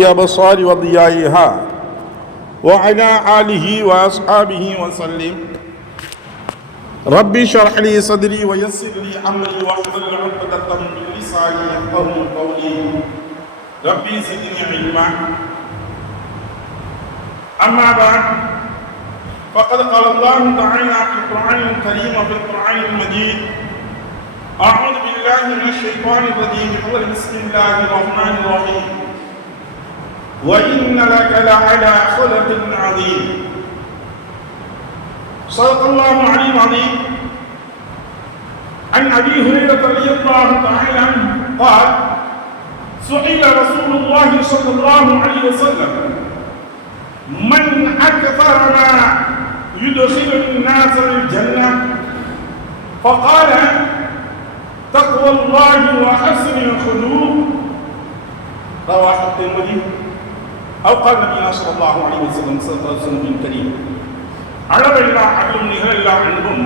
الأبصار وضيائها وعلى آله وأصحابه وسلم. ربي اشرح لي صدري ويسر لي أمري واحلل عقدة من لساني يفقهوا قولي. ربي زدني علما. أما بعد، فقد قال الله تعالى في القرآن الكريم وفي القرآن المجيد: أعوذ بالله من الشيطان الرجيم. بسم الله الرحمن الرحيم. وإن لك لعلى خلق عظيم. صدق الله العلي العظيم. عن أبي هريرة رضي الله تعالى عنه قال: سئل رسول الله صلى الله عليه وسلم: من أكثر ما يدخل الناس الجنة؟ فقال: تقوى الله وحسن الخلق. رواه الترمذي أو قال نبينا صلى الله عليه وسلم صلى الله عليه وسلم الكريم. அளவெல்லா அருளும் நிகழெல்லா அன்பும்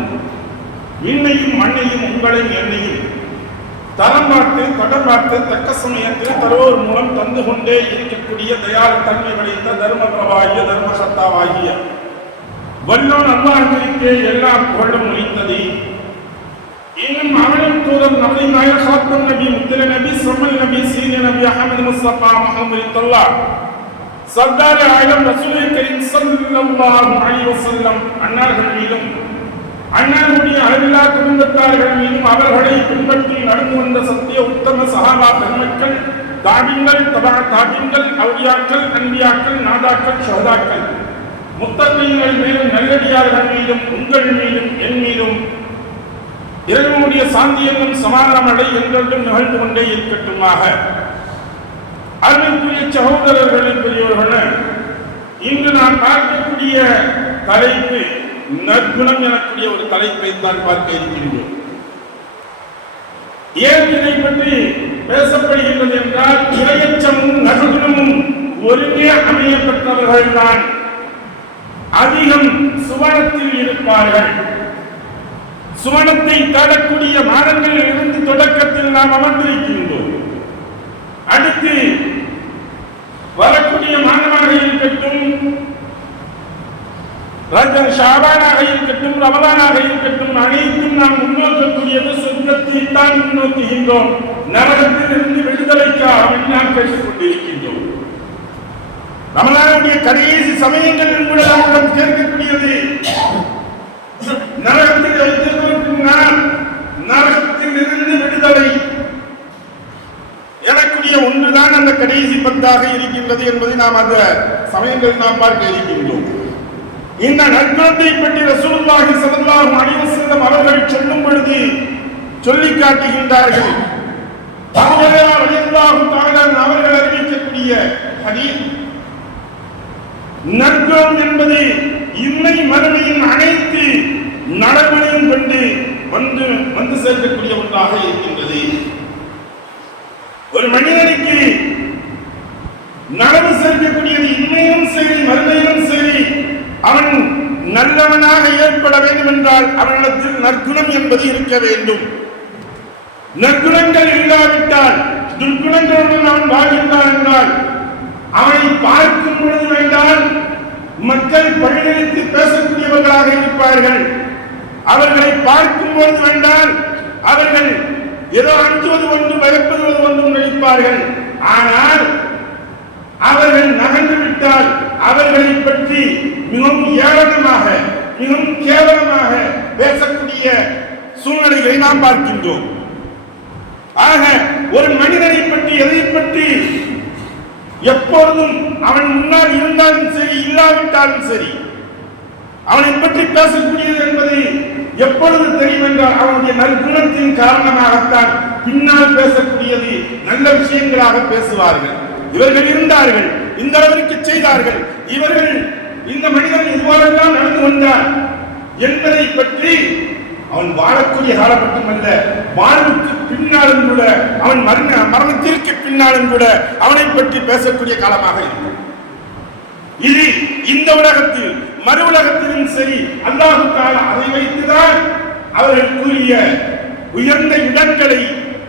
விண்ணையும் மண்ணையும் உங்களையும் என்னையும் தரம் பார்த்து தடம் பார்த்து தக்க சமயத்தில் தருவோர் மூலம் தந்து கொண்டே இருக்கக்கூடிய தயாள தன்மை படைத்த தர்ம பிரபாகிய தர்ம சத்தாவாகிய வல்லோன் அல்லாஹ்விற்கே எல்லா புகழும் ஒலித்தது. இன்னும் அவனின் தூதர் நபி நாயகம் ஹாத்தம் நபி முத்திர நபி சமல் நபி சீனியர் நபி அஹமது முஸ்தபா முஹம்மது ஸல்லல்லாஹு சர்தார் ஆலம் ரசூலை கரீம் ஸல்லல்லாஹு அலைஹி வஸல்லம் அன்னார்கள் மீதும் அன்னாருடைய அளவில்லா குடும்பத்தார்கள் மீதும் அவர்களை பின்பற்றி நடந்து வந்த சத்திய உத்தம சஹாபா பெருமக்கள், தாபிங்கள், தபா தாபிங்கள், அவுலியாக்கள், அன்பியாக்கள், நாதாக்கள், ஷஹதாக்கள், முத்தகீன்கள் மேலும் நல்லடியார்கள் மீதும் உங்கள் மீதும் என் மீதும் இறைவனுடைய சாந்தி என்னும் சமாதானமடை என்றென்றும் நிகழ்ந்து கொண்டே இருக்கட்டுமாக. அருமைக்குரிய சகோதரர்களின் பெரியவர்களே, இன்று நான் பார்க்கக்கூடிய தலைப்பு நற்குணம் எனக்கூடிய ஒரு தலைப்பை தான் பார்க்க இருக்கின்றோம். ஏன் இதை பற்றி பேசப்படுகின்றது என்றால், இரையச்சமும் நற்குணமும் ஒருங்கே அமையப்பட்டவர்கள் தான் அதிகம் சுவனத்தில் இருப்பார்கள். சுவனத்தை தாடக்கூடிய மாதங்களில் இருந்து தொடக்கத்தில் நாம் அமர்ந்திருக்கின்றோம். அடுத்து வரக்கூடிய மாதமாக இருக்கட்டும், ஷாபானாக இருக்கட்டும், ரமலானாக இருக்கட்டும், அனைத்தும் நாம் முன்னோக்கக்கூடியது சொர்க்கத்தை தான் முன்னோக்குகின்றோம். நரகத்தில் இருந்து விடுதலைக்காக நாம் பேசிக் கொண்டிருக்கின்றோம். ரமலானுடைய கடைசி சமயங்களில் கூட நாம் கேட்கக்கூடியது நரகத்தில் நரகத்தில் இருந்து விடுதலை எனக்குரிய ஒன்றுதான் அந்த கடைசி பத்தாக இருக்கின்றது என்பதை நாம் அந்த சமயங்களில் நாம் பார்க்க இருக்கின்றோம். இந்த நற்குணத்தை பற்றி ரசூலுல்லாஹி ஸல்லல்லாஹு அலைஹி வஸல்லம் அவர்கள் சொல்லும் பொழுது சொல்லி காட்டுகின்றார்கள். அபூ ஹுரைரா ரலியல்லாஹு தஆலா அவர்கள் அறிவிக்கக்கூடிய ஹதீஸ், நற்குணம் என்பது இன்மை மறுமையின் அனைத்து நடைமுறையும் கொண்டு வந்து சேர்க்கக்கூடிய ஒன்றாக இருக்கின்றது. ஒரு மனிதனுக்கு நலவு சேர்க்கக்கூடியது இன்மையும் சரி மறுமையும் சரி, அவன் நல்லவனாக ஏற்பட வேண்டும் என்றால் அவனிடத்தில் நற்குணம் என்பது இருக்க வேண்டும். நற்குணங்கள் இல்லாவிட்டால் துர்குணங்களுடன் அவன் வாழ்கின்றான் என்றால் அவனை பார்க்கும் பொழுது வேண்டால் மக்கள் பழியெடுத்து பேசக்கூடியவர்களாக இருப்பார்கள். அவர்களை பார்க்கும் பொழுது வேண்டால் அவர்கள் ஏதோ அஞ்சுவது ஒன்றும் பயப்படுவது ஒன்றும் நடிப்பார்கள். ஆனால் அவர்கள் நகர்ந்து விட்டால் அவர்களை பற்றி மிகவும் ஏளனமாக மிகவும் கேவலமாக பேசக்கூடிய சூழ்நிலைகளை நாம் பார்க்கின்றோம். ஆக ஒரு மனிதனை பற்றி எதை பற்றி எப்பொழுதும் அவன் முன்னால் இருந்தாலும் சரி இல்லாவிட்டாலும் சரி அவனை பற்றி பேசக்கூடியது என்பது எப்பொழுது தெரியும் என்றால் அவனுடைய நற்குணத்தின் காரணமாகத்தான் பின்னால் பேசக்கூடியது நல்ல விஷயங்களாக பேசுவார்கள். இவர்கள் இருந்தார்கள், இந்த அளவிற்கு செய்தார்கள், இவர்கள் இந்த மனிதன் இதுவரெல்லாம் நடந்து கொண்டார் என்பதை பற்றி அவன் வாழக்கூடிய காலம் மட்டுமல்ல, வாழ்வுக்கு பின்னாலும் கூட அவன் மரணத்திற்கு பின்னாலும் கூட அவனை பற்றி பேசக்கூடிய காலமாக இருக்கும். இது இந்த உலகத்தில் மறு உலகத்திலும் சரி அல்லாஹ் தஆலா அதை வைத்துதான் அவர்களுக்குரிய உயர்ந்த இடங்களை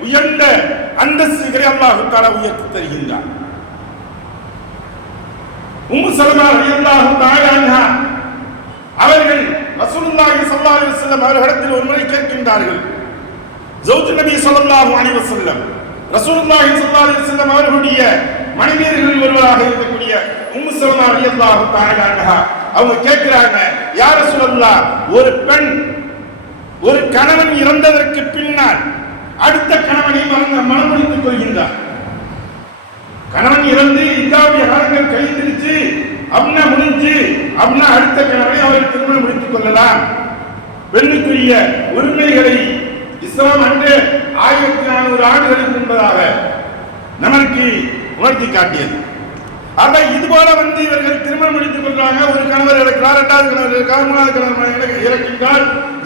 உயர்ந்த அந்தஸ்துகளை அல்லாஹ் தஆலா உயர்த்தி தருகின்றார். உம்மு சலமா ரலியல்லாஹு தஆலா அன்ஹா அவர்கள் ரசூலுல்லாஹி ஸல்லல்லாஹு அலைஹி வஸல்லம் அவர்களிடத்தில் ஒரு முறை கேட்கின்றார்கள். ஜௌஜ் நபி ஸல்லல்லாஹு அலைஹி வஸல்லம் ரசூலுல்லாஹி ஸல்லல்லாஹு அலைஹி வஸல்லம் அவர்களுடைய மனைவியர்களில் ஒருவராக இருக்கக்கூடிய உம்மு சலமா ரலியல்லாஹு தஆலா அன்ஹா அவங்க கேட்கிறாங்க, யா ரசூலல்லாஹ், ஒரு பெண் ஒரு கணவன் இறந்ததற்கு பின்னால் அடுத்த கணவனை மணமுடித்துக் கொள்கின்றார். கணவன் இறந்து இந்தாவுடைய காலங்கள் கழிந்திருச்சு அப்படின்னா முடிஞ்சு அப்படின்னா அடுத்த கணவனை அவர் திருமணம் முடித்துக் கொள்ளலாம். பெண்ணுக்குரிய உரிமைகளை இஸ்லாம் அன்று 1400 ஆண்டுகளுக்கு முன்பதாக நமக்கு உணர்த்தி காட்டியது. ஆக இது போல இவர்கள் திருமணம் முடித்துக் கொள்றாங்க. ஒரு கணவர் இறக்கிறார், இரண்டாவது கணவர் இருக்கிறார், மூணாவது கணவர் இறக்கின்றார்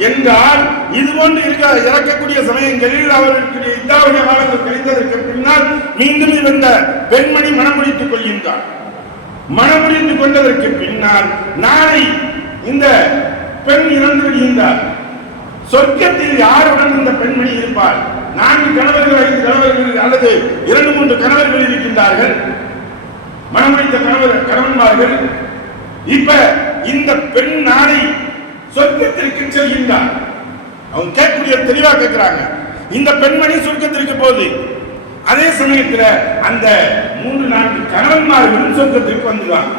என்றால் இது போன்று இறக்கக்கூடிய சமயங்களில் அவர்களுடைய இந்தாவுடைய காலங்கள் கழிந்ததற்கு பின்னால் மீண்டும் இந்த பெண்மணி மனம் முடித்துக் கொள்கின்றார். மனம் முடித்துக் கொண்டதற்கு பின்னால் நாளை இந்த பெண் இறந்து விடுகின்றார். சொர்க்கத்தில் யாருடன் இந்த பெண்மணி இருப்பார்? 4 கணவர்கள் 5 கணவர்கள் அல்லது 2-3 கணவர்கள் இருக்கின்றார்கள், மனமுடித்த கணவன்மார்கள். இப்ப இந்த பெண் நாளை சொர்க்கத்திற்கு செல்கின்றார். அவங்க கேட்கக்கூடிய தெளிவா கேட்கிறாங்க. இந்த பெண்மணி சொர்க்கத்திற்கு போகுது. அதே சமயத்தில் அந்த 3-4 கணவன்மார்களும் சொர்க்கத்திற்கு வந்துடுவாங்க.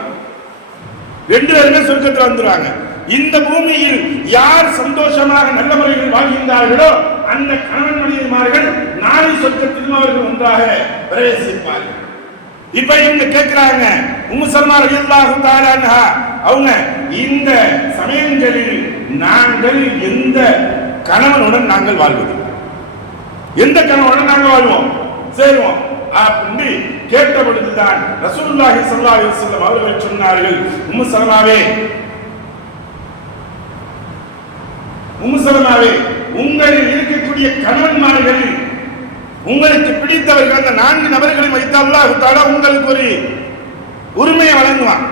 2 பேருமே சொர்க்கத்தில் வந்துடுவாங்க. இந்த பூமியில் யார் சந்தோஷமாக நல்ல முறையில் வாழ்கின்றார்களோ அந்த கணவன் மனைவிமார்கள் நாளை சொர்க்கத்திலும் அவர்கள் ஒன்றாக பிரவேசிப்பார்கள். இப்ப இவங்க கேட்கிறாங்க, உம்மு சலமா ரலியல்லாஹு தஆலா அன்ஹா அவங்க இந்த சமயங்களில் நாங்கள் எந்த கணவனுடன் நாங்கள் வாழ்வது, எந்த கணவனுடன் நாங்கள் வாழ்வோம் சேருவோம் அப்படின்னு கேட்ட பொழுதுதான் ரசூலுல்லாஹி ஸல்லல்லாஹு அலைஹி வஸல்லம் அவர்கள் சொன்னார்கள், உம்மு சலமாவே உங்களில் இருக்கக்கூடிய கணவன்மார்களில் உங்களுக்கு பிடித்தவர்கள் அந்த 4 நபர்களை வைத்து அல்லாஹ் தஆலா உங்களுக்கு ஒரு உரிமையை வழங்குவான்.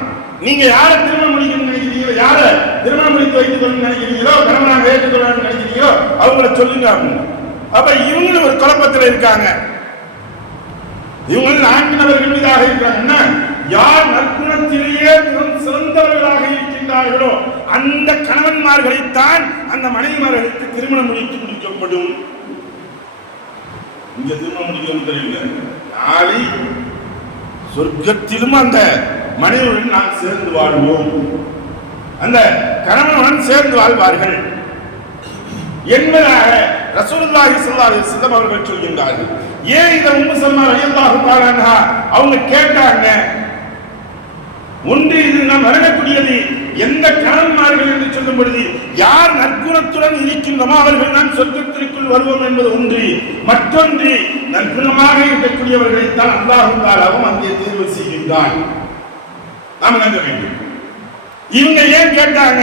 நீங்க யாரை திருமணம் முடிக்கணும்னு நினைக்கிறீங்களோ, யாரை திருமணம் முடித்து வைத்துக் கொள்ளணும்னு நினைக்கிறீங்களோ, கணவனாக ஏற்றுக்கொள்ளணும்னு நினைக்கிறீங்களோ அவங்கள சொல்லுங்க அப்படின்னு. அப்ப இவங்களும் ஒரு குழப்பத்தில் இருக்காங்க. இவங்க 4 நபர்கள் மீதாக இருக்கிறாங்கன்னா யார் நற்குணத்திலேயே சிறந்தவர்களாக இருக்கின்றார்களோ அந்த கணவன்மார்களைத்தான் அந்த மனைவிமார்களுக்கு திருமணம் முடிக்கப்படும். இங்க திருமணம் முடிக்கவும் தெரியல, நாளை சொர்க்கத்திலும் அந்த மனைவியுடன் நாம் சேர்ந்து வாழ்வோம், அந்த கணவனுடன் சேர்ந்து வாழ்வார்கள் என்பதாக ரசூலுல்லாஹி ஸல்லல்லாஹு அலைஹி வஸல்லம் அவர்கள் சொல்கின்றார்கள். ஏன் இதை உம்மு சலமா ரலியல்லாஹு தஆலா அன்ஹா அவங்க கேட்டாங்க? ஒன்று இது நாம் வரக்கூடியது எந்த கணவன்மார்கள் என்று சொல்லும் பொழுது யார் நற்குணத்துடன் இருக்கின்றோமோ அவர்கள் தான் சொர்க்கத்திற்குள் வருவோம் என்பது ஒன்று. மற்றொன்று நற்குணமாக இருக்கக்கூடியவர்களைத்தான் அல்லாஹ் தஆலாவும் அங்கே தேர்வு செய்கின்றான். நாம் நம்ப வேண்டும். இவங்க ஏன் கேட்டாங்க?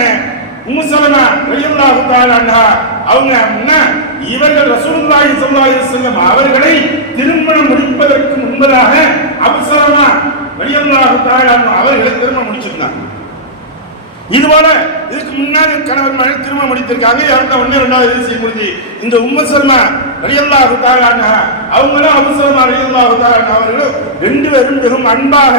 உம்மு சலமா ரலியல்லாஹு தஆலா அன்ஹா அவங்க இவர்கள் ரசூலுல்லாஹி ஸல்லல்லாஹு அலைஹி வஸல்லம் அவர்களை திருமணம் முடிப்பதற்கு முன்பதாக அபூ சலமா ரலியல்லாஹு தஆலா அவர்களை திருமணம் முடிச்சிருந்தாங்க. இதுபோல இதுக்கு முன்னாடி கணவன் மனைவி திருமணம் முடித்திருக்காங்க. இறந்த உடனே 2வது செய்யும் பொழுது இந்த உம்மு சலமா ரலியல்லாஹு தஆலா அன்ஹா அவங்களும் அபூ சலமா ரலியல்லாஹு தஆலா அவர்களும் 2 பேரும் மிகவும் அன்பாக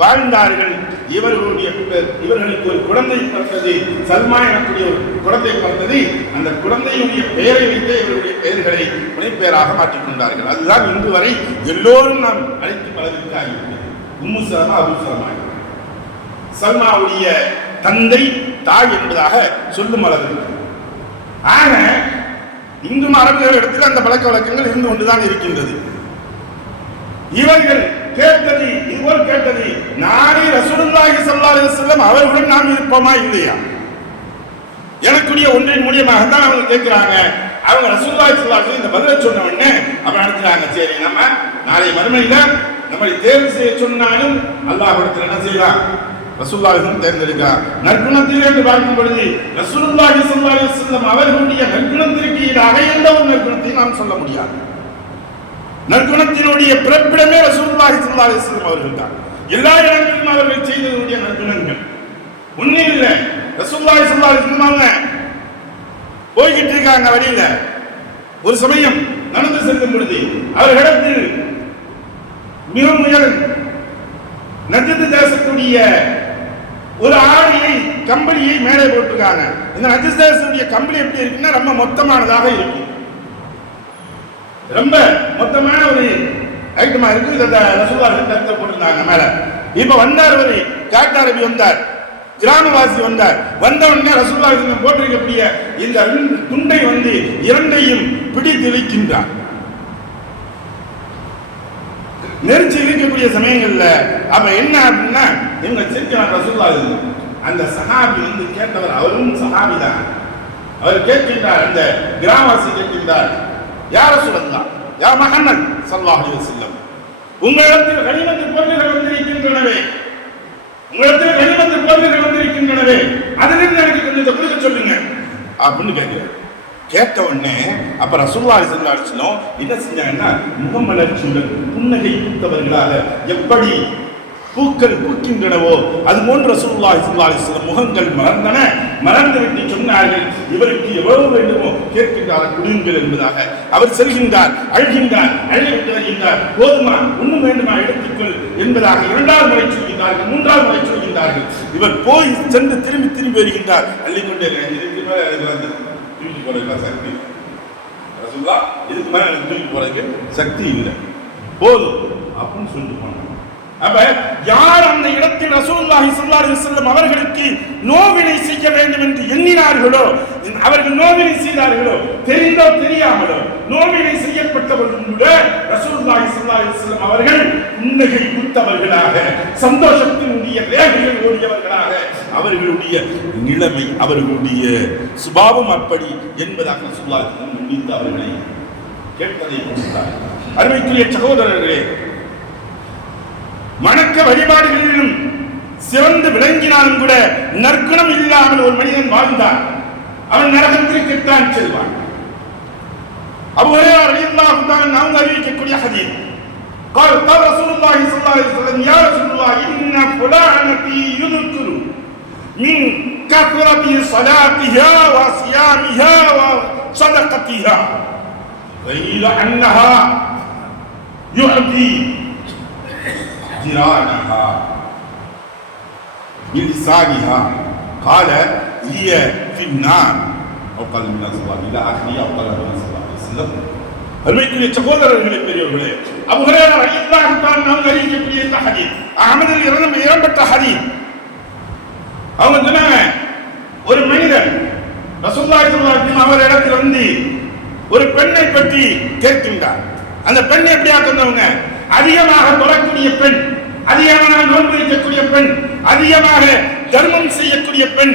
வாழ்ந்தார்கள். இவர்களுக்கு ஒரு குழந்தை பிறந்தது, சல்மா எனக்கூடிய ஒரு குழந்தை பிறந்தது. அந்த குழந்தையுடைய பெயரை வைத்து இவருடைய பெயர்களை புனைப்பெயராக மாற்றிக் கொண்டார்கள். அதுதான் இன்று வரை எல்லோரும் நாம் அழைத்து பலருக்கு ஆகிவிட்டது. உம்மு சலமா அபூ சலமா, சல்மாவுடைய தந்தை தாய் என்பதாக சொல்லும் அளவு. ஆக இந்து அரபியர் இடத்தில் அந்த பழக்க வழக்கங்கள் இருந்து கொண்டுதான் இருக்கின்றது. இவர்கள் கேட்டது இதுபோல் கேட்டது, நாளை ரசூலுல்லாஹி ஸல்லல்லாஹு அலைஹி வஸல்லம் அவர்களுடன் நாம் இருப்போமா இல்லையா எனக்குரிய ஒன்றின் மூலியமாக தான் அவங்க கேட்கிறாங்க. அவங்க ரசூலுல்லாஹி ஸல்லல்லாஹு அலைஹி வஸல்லம் இந்த பதிலை சொன்ன உடனே அப்ப நினைச்சாங்க, சரி நம்ம நாளை மறுமையில நம்மளை தேர்வு செய்ய சொன்னாலும் அல்லாஹ் இடத்துல என்ன செய்யலாம், ரசூலுல்லாஹி தேர்ந்தெடுக்கிறார். நற்குணத்தில் என்று பார்க்கும் பொழுது ரசூலுல்லாஹி ஸல்லல்லாஹு அலைஹி வஸல்லம் அவர்களுடைய நற்குணத்திற்கு ஈடாக எந்த ஒரு நற்குணத்தையும் நாம் சொல்ல முடியாது. நற்குணத்தினுடைய பிறப்பிடமே ரசூலுல்லாஹி ஸல்லல்லாஹு அலைஹி வஸல்லம் அவர்கள் தான். எல்லா இடங்களிலும் அவர்கள் செய்ததுடைய நற்குணங்கள் ஒன்றும் இல்லை. ரசூலுல்லாஹி ஸல்லல்லாஹு அலைஹி வஸல்லம் போய்கிட்டு இருக்காங்க வழியில. ஒரு சமயம் நடந்து செல்லும் பொழுது அவர்களிடத்தில் மிக உயர் நஜ்த் தேச இருக்கக்கூடிய ஒரு ஆடையை கம்பளியை மேலே போட்டிருக்காங்க. இந்த நஜ்ஜாஸுடைய கம்பளி எப்படி இருக்குன்னா ரொம்ப மொத்தமானதாக இருக்கு, ரொம்ப மொத்தமான ஒரு ஐட்டமா இருக்கு. இதை ரசூலுல்லாஹி போட்டிருந்தாங்க மேல. இப்ப வந்தார் ஒரு காட்டாரபி வந்தார், கிராமவாசி வந்தார். வந்த உடனே ரசூலுல்லாஹி போட்டிருக்கக்கூடிய இந்த துண்டை வந்து இரண்டையும் பிடித்து இழுக்கின்றார். நெரிச்சு இழுக்கக்கூடிய சமயங்கள்ல அப்ப என்ன அப்படின்னா இவங்க செஞ்சாங்க ரசூலுல்லாஹி. அந்த சஹாபி வந்து கேட்டவர், அவரும் சஹாபி தான். அவர் கேட்கின்றார், அந்த கிராமவாசி கேட்கின்றார், யா ரசூலல்லாஹ், யா முஹம்மது ஸல்லல்லாஹு அலைஹி வஸல்லம், உங்களிடத்தில் கனிமத்து பொருள்கள் வந்திருக்கின்றனவே, உங்களிடத்தில் கனிமத்து பொருள்கள் வந்திருக்கின்றனவே, அதிலிருந்து எனக்கு கொஞ்சம் கொடுக்க சொல்லுங்க அப்படின்னு கேட்கிறார். கேட்ட உடனே அப்ப ரசூலுல்லாஹி ஸல்லல்லாஹு அலைஹி வஸல்லம் என்ன செஞ்சாங்கன்னா, முகமலர்ச்சியுடன் புன்னகை பூத்தவர்களாக எப்படி பூக்கள் பூக்கின்றனவோ அது போன்று ரசூலுல்லாஹி ஸல்லல்லாஹு அலைஹி வஸல்லம் முகங்கள் மலர்ந்தன. மலர்ந்துவிட்டு சொன்னார்கள், இவருக்கு எவ்வளவு வேண்டுமோ கேட்கின்றார், கொடுங்கள் என்பதாக. அவர் செல்கின்றார், அழுகின்றார், அழுகிவிட்டு வருகின்றார். போதுமா, இன்னும் வேண்டுமா, எடுத்துக்கொள் என்பதாக இரண்டாவது முறை சொல்கின்றார்கள், மூன்றாவது முறை சொல்கின்றார்கள். இவர் போய் சென்று திரும்பி திரும்பி வருகின்றார். அள்ளிக்கொண்டே இதுக்கு மேல தூக்கி போறதுக்கு சக்தி, ரசூலுல்லாஹ் இதுக்கு மேல தூக்கி போறதுக்கு சக்தி இல்லை, போதும் அப்படின்னு சொல்லிட்டு போனாங்க. அப்ப யார் அந்த இடத்தில் ரசூலுல்லாஹி ஸல்லல்லாஹு அலைஹி வஸல்லம் அவர்களுக்கு நோவினை செய்ய வேண்டும் என்று எண்ணினார்களோ, அவர்கள் நோவினை செய்தார்களோ, தெரிந்தோ தெரியாமலோ நோவினை செய்யப்பட்டவர்களுடைய ரசூலுல்லாஹி ஸல்லல்லாஹு அலைஹி வஸல்லம் அவர்கள் புன்னகை பூத்தவர்களாக, சந்தோஷத்தினுடைய ரேகைகள் ஓடியவர்களாக, அவர்களுடைய நிலைமை, அவர்களுடைய சுபாவம் அப்படி என்பதாக ரசூலுல்லாஹி ஸல்லல்லாஹு அலைஹி வஸல்லம் முன்னிட்டு அவர்களை கேட்பதை கொடுத்தார். அருமைக்குரிய சகோதரர்களே, வணக்க வழிபாடுகளிலும் சிறந்து விளங்கினாலும் கூட நற்குணம் இல்லாமல் ஒரு மனிதன் வாழ்ந்தார், அவன் நரகத்திற்குத்தான் செல்வான். அபூ ஹுரைரா ரலியல்லாஹு தஆலா அவங்க அறிவிக்கக்கூடிய ஹதீஸ், قال قال رسول الله صلى الله عليه وسلم يا رسول الله ان فلانتي يذكر من كثرة صلاتها وصيامها وصدقتها قيل انها يعطي جيرانها بلسانها قال هي في النار او قال من الصلاه الى اخره او قال من الصلاه السلام. அருமைக்குரிய சகோதரர்களே, பெரியவர்களே, அபூ ஹுரைரா ரலியல்லாஹு தஆலா அவங்க அறிவிக்கக்கூடிய இந்த ஹதீஸ் அஹ்மதில் இடம்பெற்ற ஹதீஸ். அவங்க சொன்னாங்க, ஒரு மனிதர் ரசூலுல்லாஹி ஸல்லல்லாஹு அலைஹி வஸல்லம் அவர் இடத்தில் வந்து ஒரு பெண்ணை பற்றி கேட்கின்றார். அந்த பெண் எப்படி ஆக்குறவங்க? அதிகமாக தொழக்கூடிய பெண், அதிகமாக நோன்பு வைக்கக்கூடிய பெண், அதிகமாக தர்மம் செய்யக்கூடிய பெண்.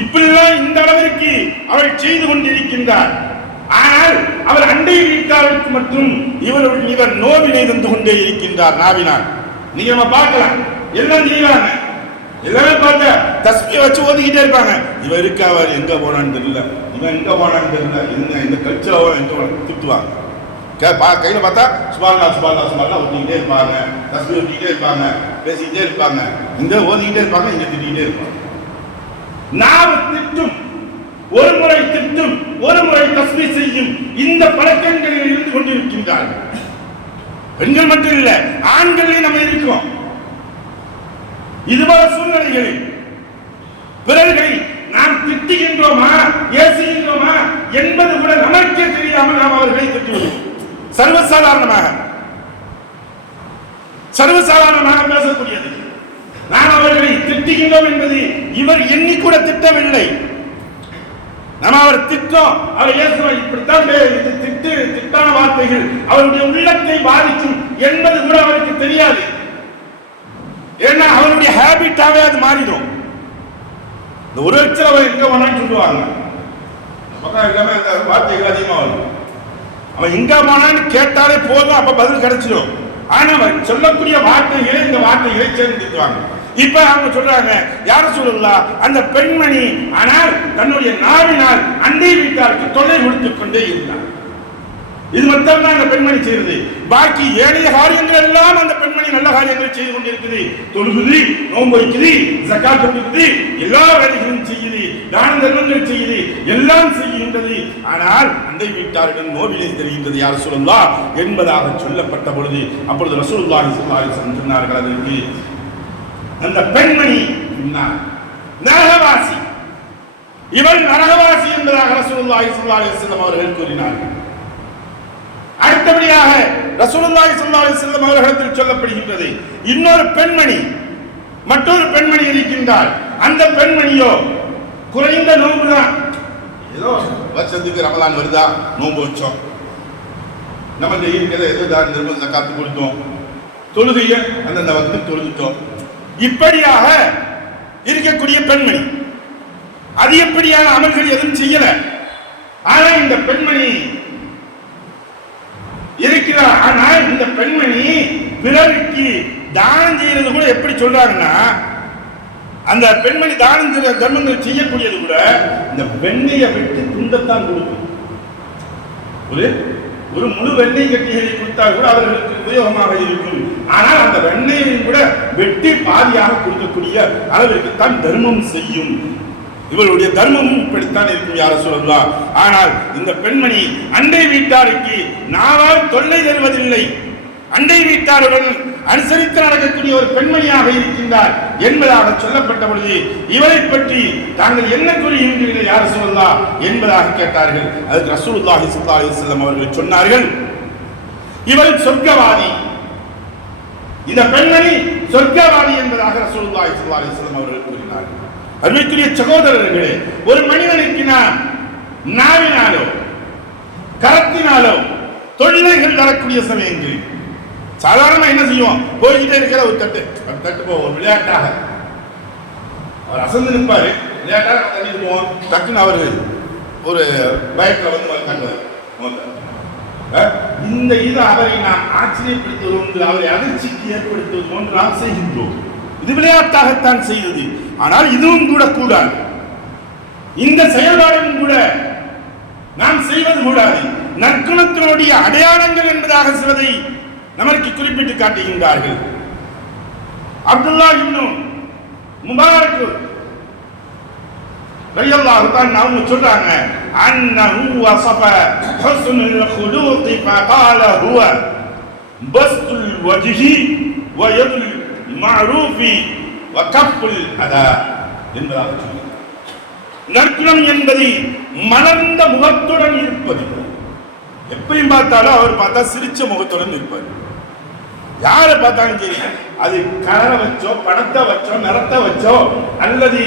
இப்படிலாம் இந்த அளவிற்கு அவள் செய்து கொண்டிருக்கின்றார். ஆனால் அவர் அண்டை வீட்டாருக்கு மட்டும் இவர் நோவினை தந்து கொண்டே இருக்கின்றார் நாவினார். நீங்க நம்ம பார்க்கலாம், எல்லாம் செய்வாங்க, எல்லாமே பார்த்த தஸ்பியை வச்சு ஓதிக்கிட்டே இருப்பாங்க. இவன் இருக்கா, அவர் எங்க போனான்னு தெரியல, இவன் எங்க போனான்னு தெரியல, இந்த கல்ச்சரவன் எங்க திட்டுவாங்க. கையில பார்த்தா சுபானல்லாஹ் சுபானல்லாஹ் சுபானல்லாஹ் ஓதிக்கிட்டே இருப்பாங்க, தஸ்பீஹ் ஓதிக்கிட்டே இருப்பாங்க, பேசிக்கிட்டே இருப்பாங்க, இங்க ஓதிக்கிட்டே இருப்பாங்க, இங்க திட்டிக்கிட்டே இருப்பாங்க. நாவு திட்டும், ஒரு முறை திட்டும், ஒரு முறை தஸ்பீஹ் செய்யும். இந்த பழக்கங்களில் இருந்து கொண்டிருக்கின்றார்கள். பெண்கள் மட்டும் இல்ல, ஆண்களே நம்ம இருக்கிறோம். இதுபோல சூழ்நிலைகளில் பிறர்களை நாம் திட்டுகின்றோமா, ஏசுகின்றோமா என்பது கூட நமக்கே தெரியாமல் நாம் அவர்களை திட்டுவோம். சர்வசாதாரணமாக பேசக்கூடியது. நாம் அவர்களை திட்டுகின்றோம் என்பது இவர் எண்ணி கூட திட்டவில்லை. நம்ம அவர் திட்டம், அவர் ஏசுவோம், இப்படித்தான் திட்டான வார்த்தைகள் அவருடைய உள்ளத்தை பாதிக்கும் என்பது கூட அவருக்கு தெரியாது. ஏன்னா அவருடைய ஹேபிட்டாவே அது மாறிடும். இந்த ஒரு லட்சம் எங்க போனான்னு சொல்லுவாங்க, வார்த்தைகள் அதிகமா வரும். அவன் எங்க போனான்னு கேட்டாலே போதும், அப்ப பதில் கிடைச்சிடும். ஆனா அவன் சொல்லக்கூடிய வார்த்தைகளை இந்த வார்த்தைகளை சேர்ந்துக்குவாங்க. இப்ப அவங்க சொல்றாங்க, யார சொல்லலாம், அந்த பெண்மணி ஆனால் தன்னுடைய நாவினால் அண்டை வீட்டாருக்கு தொல்லை கொடுத்துக் கொண்டே இருந்தார். இது மட்டும் தான் அந்த பெண்மணி செய்யறது. பாக்கி ஏனைய காரியங்கள் எல்லாம் அந்த பெண்மணி நல்ல காரியங்கள் செய்து கொண்டிருக்குது. தொழுகுது, நோன்பு வைக்குது, ஜகாத் கொடுக்குது, எல்லா வேலைகளும் செய்யுது, தான தர்மங்கள் செய்யுது, எல்லாம் செய்கின்றது. ஆனால் அண்டை வீட்டாரிடம் நோவினை தெரிகின்றது யார் சொல்லலாம் என்பதாக சொல்லப்பட்ட பொழுது அப்பொழுது ரசூலுல்லாஹி ஸல்லல்லாஹு அலைஹி வஸல்லம் சொன்னார்கள், அதற்கு அந்த பெண்மணி நரகவாசி, இவள் நரகவாசி என்பதாக ரசூலுல்லாஹி ஸல்லல்லாஹு அலைஹி வஸல்லம் அவர்கள் கூறினார்கள். அடுத்தபடியாக ரசூலுல்லாஹி ஸல்லல்லாஹு அலைஹி வஸல்லம் அவர்களிடத்தில் சொல்லப்படுகின்றது, இன்னொரு பெண்மணி, மற்றொரு பெண்மணி இருக்கின்றாள். அந்த பெண்மணியோ குறைந்த நோன்பு தான், ஏதோ வருஷத்துக்கு ரமலான் வருதா நோன்பு வச்சோம், நம்ம இருக்கிறத எதுதான் நிர்மல ஜக்காத்து கொடுத்தோம், தொழுகைய அந்தந்த வக்து தொழுதுட்டோம், இப்படியாக இருக்கக்கூடிய பெண்மணி. அதிகப்படியான அமல்கள் எதுவும் செய்யல. ஆனா இந்த பெண்மணி இருக்கிறார். ஆனா இந்த பெண்மணி பிறருக்கு தானம் செய்யறது கூட எப்படி சொல்றாங்கன்னா, அந்த பெண்மணி தானம் தர்மங்கள் செய்யக்கூடியது கூட இந்த வெண்ணையை விட்டு துண்டத்தான் கொடுக்கும். ஒரு முழு வெண்ணெய் கட்டிகளை கொடுத்தால் கூட அவர்களுக்கு உபயோகமாக இருக்கும். ஆனால் அந்த வெண்ணெயை கூட வெட்டி பாதியாக கொடுக்கக்கூடிய அளவிற்கு தான் தர்மம் செய்யும். இவருடைய தர்மமும் இப்படித்தான் இருக்கும் யார சொல்லலாம். ஆனால் இந்த பெண்மணி அண்டை வீட்டாருக்கு நாவால் தொல்லை தருவதில்லை, அண்டை வீட்டாருடன் அனுசரித்து நடக்கக்கூடிய ஒரு பெண்மணியாக இருக்கின்றார் என்பதாக சொல்லப்பட்ட பொழுது இவரை பற்றி தாங்கள் என்ன கூறுகின்றீர்கள் யார சொல்லலாம் என்பதாக கேட்டார்கள். அதுக்கு ரசூலுல்லாஹி ஸல்லல்லாஹு அலைஹி வஸல்லம் அவர்கள் சொன்னார்கள், இவள் சொர்க்கவாதி, இந்த பெண்மணி சொர்க்கவாதி என்பதாக ரசூலுல்லாஹி ஸல்லல்லாஹு அலைஹி வஸல்லம் அவர்கள் கூறினார்கள். அருமைக்குரிய சகோதரர்களே, ஒரு மனிதனுக்கு நாம் நாவினாலோ கரத்தினாலோ தொல்லைகள் தரக்கூடிய சமயங்களில் சாதாரணமா என்ன செய்வோம், போய்கிட்டே இருக்கிற ஒரு தட்டு போவோம், ஒரு விளையாட்டாக அவர் அசந்து நிற்பாரு, விளையாட்டாக தண்ணி போவோம், டக்குன்னு அவரு ஒரு பயத்துல வந்து தங்குவார். இந்த இது அவரை நாம் ஆச்சரியப்படுத்துவது, அவரை அதிர்ச்சிக்கு ஏற்படுத்துவது போன்று நாம் செய்கின்றோம். இது விளையாட்டாகத்தான் செய்தது. ஆனால் இதுவும் கூட கூடாது, இந்த செயல்பாடும் கூட நாம் செய்வது கூடாது. நற்குணத்தினுடைய அடையாளங்கள் என்பதாக சிலதை நமக்கு குறிப்பிட்டு காட்டுகின்றார்கள். அப்துல்லா இப்னு முபாரக் ரலியல்லாஹு தஆலா அவங்க சொல்றாங்க, அன்னஹு வஸஃப ஹுஸ்னுல் குலூக் ஃபகால ஹுவ பஸ்துல் வஜ்ஹி வ யதுல் மஅரூஃபி வ கஃபுல் அதா என்பதாக சொல்றாங்க. நற்குணம் என்பது மலர்ந்த முகத்துடன் இருப்பது. எப்பயும் பார்த்தாலும் அவர் பார்த்தா சிரிச்ச முகத்துடன் இருப்பார். யாரை பார்த்தாலும் சரி, அது கலரை வச்சோ பணத்தை வச்சோ நிறத்தை வச்சோ அல்லது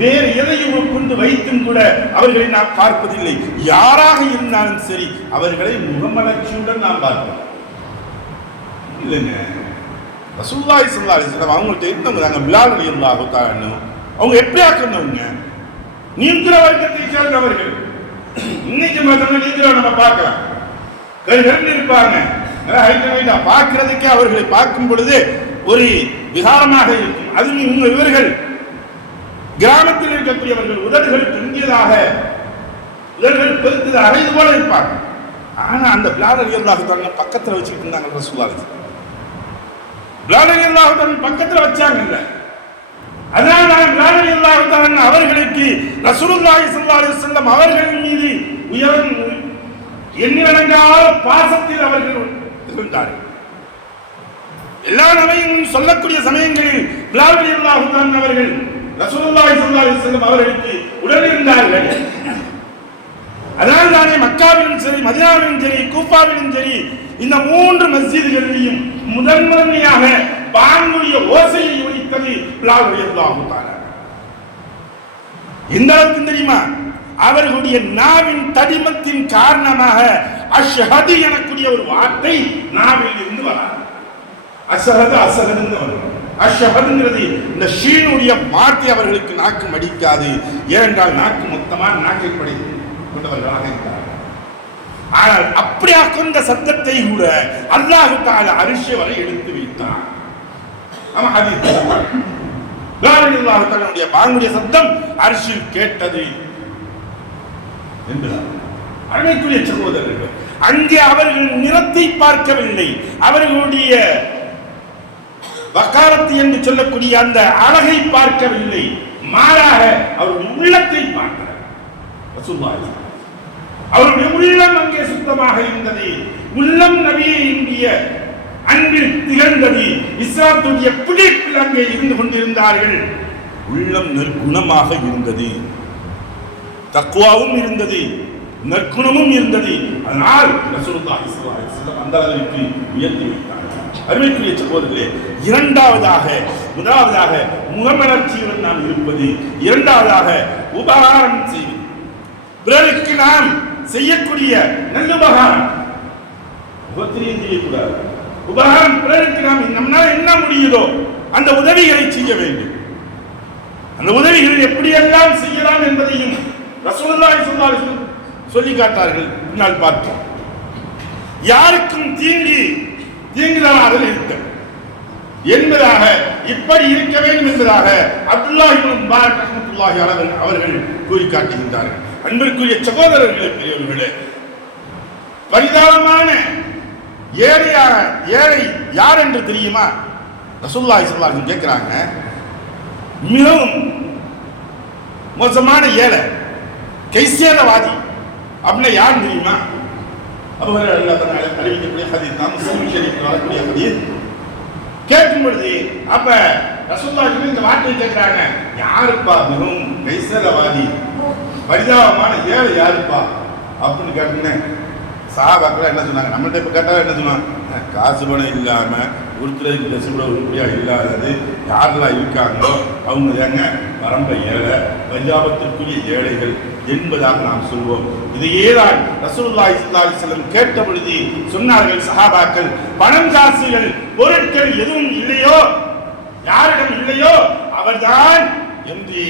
வேறு எதையும் கொண்டு வைத்தும் கூட அவர்களை நாம் பார்ப்பதில்லை. யாராக இருந்தாலும் சரி அவர்களை முகமலர்ச்சியுடன் நாம் பார்ப்போம். இல்லைங்க, ரசூலுல்லாஹி ஸல்லல்லாஹு அலைஹி வஸல்லம் அவங்கள்ட்ட இருந்தவங்க தாங்க பிலால் ரலியல்லாஹு தஆலா அன்ஹு. அவங்க எப்படி ஆக்குனவங்க, நீங்கிற வர்க்கத்தை சேர்ந்தவர்கள். இன்னைக்கு பார்த்தோம்னா நீங்கிற நம்ம பார்க்கலாம், கருகருன்னு இருப்பாங்க, பார்க்கிறதுக்கே அவர்களை பார்க்கும் பொழுது ஒரு விகாரமாக இருக்கும். அதுவும் இவர்கள் கிராமத்தில் இருக்கக்கூடியவர்கள் உதடுகள் துங்கியதாக, உதடுகள் பெருத்ததாக இது போல இருப்பாங்க. ஆனா அந்த பிலால் ரலியல்லாஹு தஆலா பக்கத்துல வச்சுக்கிட்டு இருந்தாங்க. ரசூலுல்லாஹி பிலால் ரலியல்லாஹு தஆலா பக்கத்துல வச்சாங்க இல்ல, அதனால பிலால் ரலியல்லாஹு தஆலா அவர்களுக்கு ரசூலுல்லாஹி ஸல்லல்லாஹு அலைஹி வஸல்லம் அவர்கள் மீது உயர்ந்த எண்ணிலடங்காத பாசத்தில் அவர்கள் இருந்தார்கள். எல்லா நபியும் சொல்லக்கூடிய சமயங்களில் பிலால் ரலியல்லாஹு தஆலா அவர்கள் ரசூலுல்லாஹி ஸல்லல்லாஹு அலைஹி வஸல்லம் அவர்களுக்கு உடன் இருந்தார்கள். அதனால் தானே மக்காவிலும் சரி மதீனாவிலும் சரி கூஃபாவிலும் சரி இந்த மூன்று மஸ்ஜிதுகளிலும் முதன்மையாக பாங்குடைய ஓசையை ஒலித்தது பிலால் ரலியல்லாஹு தஆலா. எந்த அளவுக்கு தெரியுமா, அவர்களுடைய நாவின் தடிமத்தின் காரணமாக அஷ்ஹது எனக்கூடிய ஒரு வார்த்தை நாவில் இருந்து வராது. அஷ்ஹது அஸ்ஹதுன்னு வரும். அஷ்ஹதுங்கிறது இந்த ஷீனுடைய வார்த்தை அவர்களுக்கு நாக்கு மடிக்காது. ஏனென்றால் நாக்கு மொத்தமாக நாக்கை படி கொண்டவர்களாக இருக்கிறார்கள். ஆனால் அப்படியா கொண்ட சத்தத்தை கூட அல்லாஹ் தஆலா அரிஷ் வரை எடுத்து வைத்தார். ஆமா, ஹதீஸ் அல்லாஹ் தஆலாவுடைய பாங்குடைய சத்தம் அரிஷில் கேட்டது என்பதால். அன்னைக்குரிய சகோதரர்கள், அங்கே அவர்கள் நிறத்தை பார்க்கவில்லை, அவர்களுடைய வக்காரத்து என்று சொல்லக்கூடிய அந்த அழகை பார்க்கவில்லை, மாறாக அவருடைய உள்ளத்தை பார்க்கிறார். அவருடைய உள்ளம் அங்கே சுத்தமாக இருந்தது. உள்ளம் நபியை இந்திய அன்பில் திகழ்ந்தது. இஸ்லாத்துடைய பிடிப்பில் நபிகள் அங்கே இருந்து கொண்டிருந்தார்கள். உள்ளம் நற்குணமாக இருந்தது, தக்வாவும் இருந்தது, நற்குணமும் இருந்தது. அதனால் ரசூலுல்லாஹி ஸல்லல்லாஹு அலைஹி வஸல்லம் அந்த அளவிற்கு உயர்த்தி வைத்தார்கள். அருமைக்குரிய சகோதரர்களே, முதலாவதாக முகமலர்ச்சியுடன் நாம் இருப்பது, இரண்டாவதாக உபகாரம் செய்வது. பிறருக்கு நாம் செய்யக்கூடிய நல்ல உபகாரம் ஒவ்வொருத்தரையும் செய்யக்கூடாது. உபகாரம் பிறருக்கு நாம் நம்மளால் என்ன முடியுதோ அந்த உதவிகளை செய்ய வேண்டும். அந்த உதவிகள் எப்படியெல்லாம் செய்யலாம் என்பதையும் ரசூலுல்லாஹி ஸல்லல்லாஹு அலைஹி வஸல்லம் சொல்லி காட்டார்கள். பின்னால் பார்த்தோம். யாருக்கும் தீங்குதலாக இருக்க என்பதாக, இப்படி இருக்க வேண்டும் என்பதாக அப்துல்லாஹ் இப்னு முபாரக் ரஹ்மத்துல்லாஹி அலைஹி அவர்கள் கூறி காட்டுகின்றார்கள். அன்பிற்குரிய சகோதரர்களே, பெரியவர்களே, பரிதாபமான ஏழை யார் என்று தெரியுமா? ரசூலுல்லாஹி ஸல்லல்லாஹு அலைஹி கேட்கிறாங்க. மிகவும் மோசமான ஏழை, கைசேதவாதி அப்படின்னா யார் தெரியுமா? அபூஹுரைரா ரலியல்லாஹு அன்ஹு அறிவிக்கக்கூடிய ஹதீஸ் தான், முஸ்லிம் ஷரீஃபில் வரக்கூடிய ஹதீஸ். கேட்கும் பொழுது அப்ப ரசூலுல்லாஹி இந்த வார்த்தையை கேட்கிறாங்க, யாருப்பா மிகவும் கைசேதவாதி பரிதாபமான ஏழை யாருப்பா அப்படின்னு கேட்டேன். சஹாபாக்கள் என்ன சொன்னாங்க? நம்மள்ட்ட இப்ப கேட்டா என்ன சொன்னாங்க? காசு பணம் இல்லாம ஒருத்தருக்கு ட்ரெஸ் கூட உருப்படியா இல்லாதது யாரெல்லாம் இருக்காங்களோ அவங்க தாங்க வரம்ப ஏழை, பஞ்சாபத்திற்குரிய ஏழைகள் என்பதாக நாம் சொல்வோம். இதையே தான் ரசூலுல்லாஹி ஸல்லல்லாஹு அலைஹி வஸல்லம் கேட்ட பொழுது சொன்னார்கள் சஹாபாக்கள், பணம் காசுகள் பொருட்கள் எதுவும் இல்லையோ, யாரிடம் இல்லையோ அவர்தான் என்று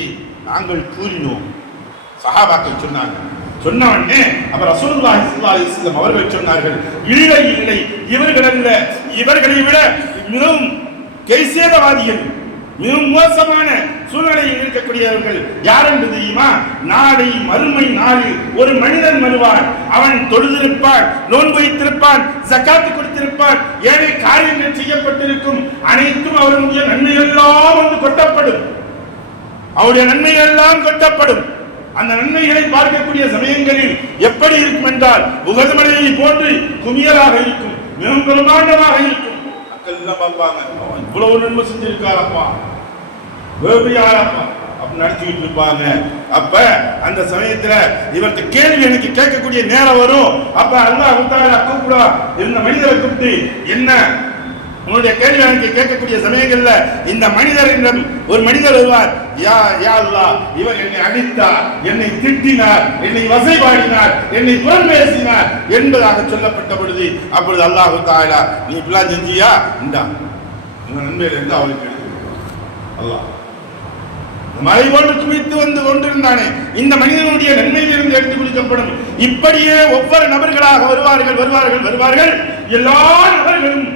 நாங்கள் கூறினோம். சஹாபாக்கள் சொன்னாங்க. சொன்னவனே அப்ப ரசூலுல்லாஹி ஸல்லல்லாஹு அலைஹி வஸல்லம் அவர்கள் சொன்னார்கள், இல்லை இவர்கள் அல்ல, இவர்களை விட மிகவும் கைசேதவாதிகள், மிகவும் மோசமான சூழ்நிலையில் இருக்கக்கூடியவர்கள் யார் என்று தெரியுமா? நாளை மறுமை நாளில் ஒரு மனிதன் வருவான், அவன் தொழுதிருப்பான், நோன்பு வைத்திருப்பான், ஜகாத் கொடுத்திருப்பான், ஏழை காரியங்கள் செய்யப்பட்டிருக்கும், அனைத்தும் அவருடைய நன்மையெல்லாம் வந்து கொட்டப்படும், அவருடைய நன்மையெல்லாம் கொட்டப்படும். அந்த நன்மைகளை பார்க்கக்கூடிய சமயங்களில் எப்படி இருக்கும் என்றால் உகது மலையை போன்று குமியலாக இருக்கும், மிகவும் பிரமாண்டமாக இருக்கும். மக்கள் எல்லாம் பார்ப்பாங்க, இவ்வளவு நன்மை செஞ்சிருக்காரப்பா, வேபியாரப்பா அப்படின்னு நடத்திக்கிட்டு இருப்பாங்க. அப்ப அந்த சமயத்துல இவர்கிட்ட கேள்வி எனக்கு கேட்கக்கூடிய நேரம் வரும். அப்ப அல்லாஹ் தஆலா கூப்பிடா, இந்த மனிதரை கூப்பிட்டு, என்ன உங்களுடைய கேள்வி எனக்கு கேட்கக்கூடிய சமயங்கள்ல இந்த மனிதரிடம் ஒரு மனிதர் வருவார், யா அல்லாஹ், இவர் என்னை அடித்தார், என்னை திட்டினார், என்னை வசைபாடினார், என்னை புறம் பேசினார் என்பதாக சொல்லப்பட்ட பொழுது அப்பொழுது அல்லாஹ் தஆலா, நீ இப்படிலாம் செஞ்சியா, இந்தா உங்க நன்மையில இருந்து அவளுக்கு எடுத்து அல்லாஹ் மழை போன்று குவித்து வந்து கொண்டிருந்தானே இந்த மனிதனுடைய நன்மையிலிருந்து எடுத்து குடிக்கப்படும். இப்படியே ஒவ்வொரு நபர்களாக வருவார்கள். எல்லா நபர்களும்